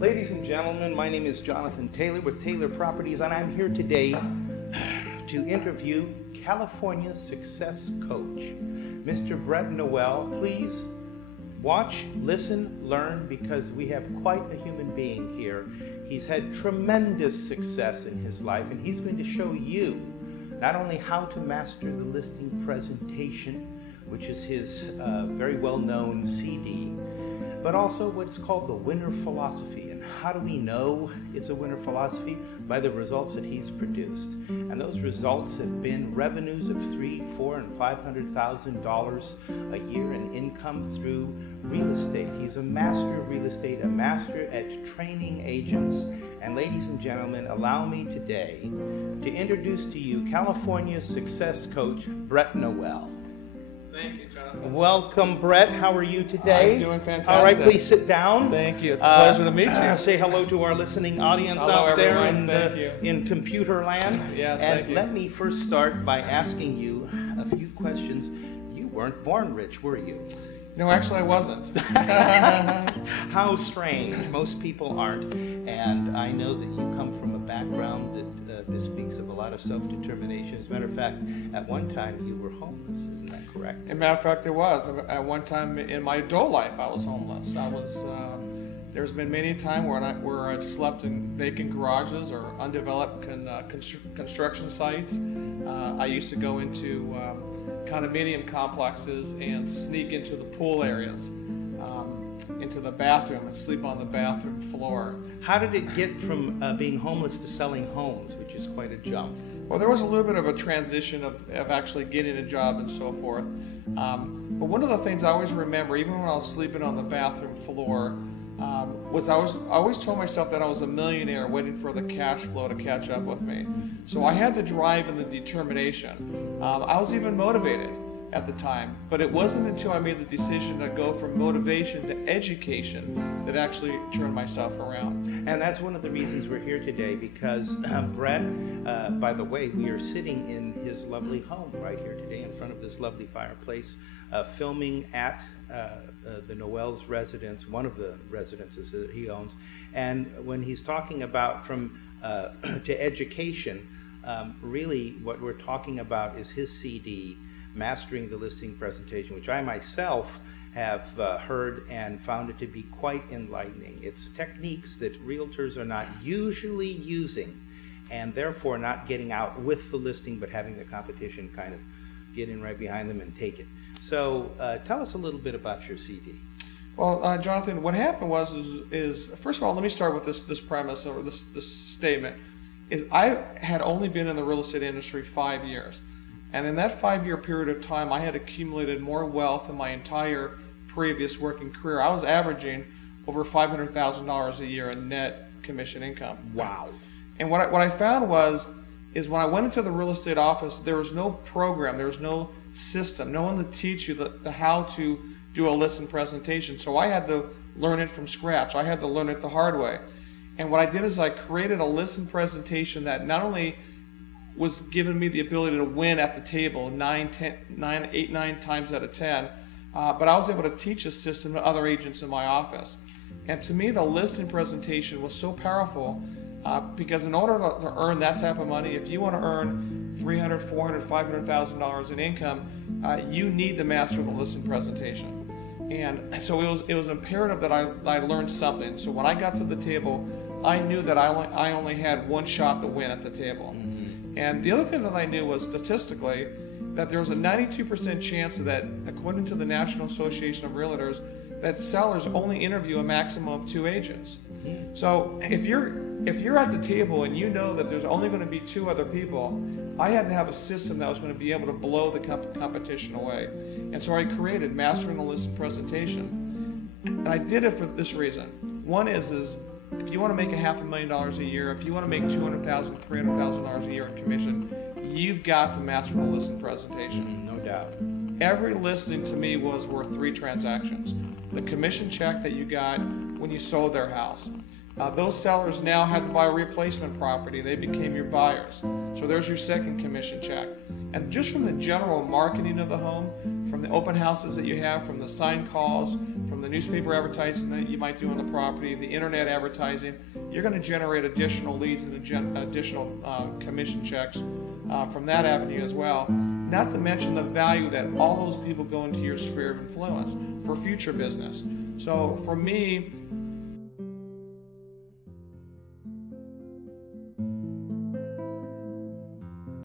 Ladies and gentlemen, my name is Jonathan Taylor with Taylor Properties, and I'm here today to interview California's success coach, Mr. Brett Noel. Please watch, listen, learn, because we have quite a human being here. He's had tremendous success in his life, and he's going to show you not only how to master the listing presentation, which is his very well-known CD, but also what's called the winner philosophy. And how do we know it's a winner philosophy? By the results that he's produced. And those results have been revenues of $300,000, $400,000, and $500,000 a year in income through real estate. He's a master of real estate, a master at training agents. And ladies and gentlemen, allow me today to introduce to you California's success coach, Brett Noel. Thank you, Jonathan. Welcome, Brett. How are you today? I'm doing fantastic. All right, please sit down. Thank you. It's a pleasure to meet you. Say hello to our listening audience Hello, out there everyone. in computer land. Yes, and thank you. let me first start by asking you a few questions. You weren't born rich, were you? No, actually, I wasn't. How strange. Most people aren't. And I know that you come from a background that bespeaks of a lot of self-determination. As a matter of fact, at one time you were homeless. Isn't that correct? As a matter of fact, there was. At one time in my adult life, I was homeless. There's been many times where I've slept in vacant garages or undeveloped construction sites. I used to go into condominium complexes and sneak into the pool areas, into the bathroom, and sleep on the bathroom floor. How did it get from being homeless to selling homes, which is quite a jump? Well, there was a little bit of a transition of actually getting a job and so forth. But one of the things I always remember, even when I was sleeping on the bathroom floor, was I always told myself that I was a millionaire waiting for the cash flow to catch up with me. So I had the drive and the determination. I was even motivated at the time, but it wasn't until I made the decision to go from motivation to education that actually turned myself around. And that's one of the reasons we're here today, because Brett, by the way, we are sitting in his lovely home right here today in front of this lovely fireplace, filming at the Noel's residence, one of the residences that he owns. And when he's talking about from to education, really what we're talking about is his CD, Mastering the Listing Presentation, which I myself have heard and found it to be quite enlightening. It's techniques that realtors are not usually using, and therefore not getting out with the listing, but having the competition kind of get in right behind them and take it. So tell us a little bit about your CD. Well, Jonathan, what happened is first of all, let me start with this premise or this statement. Is I had only been in the real estate industry 5 years. And in that 5-year period of time, I had accumulated more wealth than my entire previous working career. I was averaging over $500,000 a year in net commission income. Wow. And what I found is when I went into the real estate office, there was no program, there was no system, no one to teach you the how to do a listing presentation. So I had to learn it from scratch. I had to learn it the hard way. And what I did is I created a listing presentation that not only was giving me the ability to win at the table 8, 9 times out of 10, but I was able to teach a system to other agents in my office. And to me, the listing presentation was so powerful because in order to earn that type of money, if you want to earn $300,000, $400,000, $500,000 in income, you need to master the listing presentation. And so it was imperative that I learned something. So when I got to the table, I knew that I only had one shot to win at the table. And the other thing that I knew was statistically that there was a 92% chance that, according to the National Association of Realtors, that sellers only interview a maximum of 2 agents. So if you're at the table and you know that there's only going to be 2 other people, I had to have a system that was going to be able to blow the competition away. And so I created Mastering the Listing Presentation. And I did it for this reason. One is if you want to make $500,000 a year, if you want to make $200,000, $300,000 a year in commission, you've got to master the listing presentation. No doubt. Every listing to me was worth 3 transactions. The commission check that you got when you sold their house. Those sellers now had to buy a replacement property. They became your buyers. So there's your second commission check. And just from the general marketing of the home, from the open houses that you have, from the sign calls, from from the newspaper advertising that you might do on the property, the internet advertising, you're going to generate additional leads and additional commission checks from that avenue as well. Not to mention the value that all those people go into your sphere of influence for future business. So for me,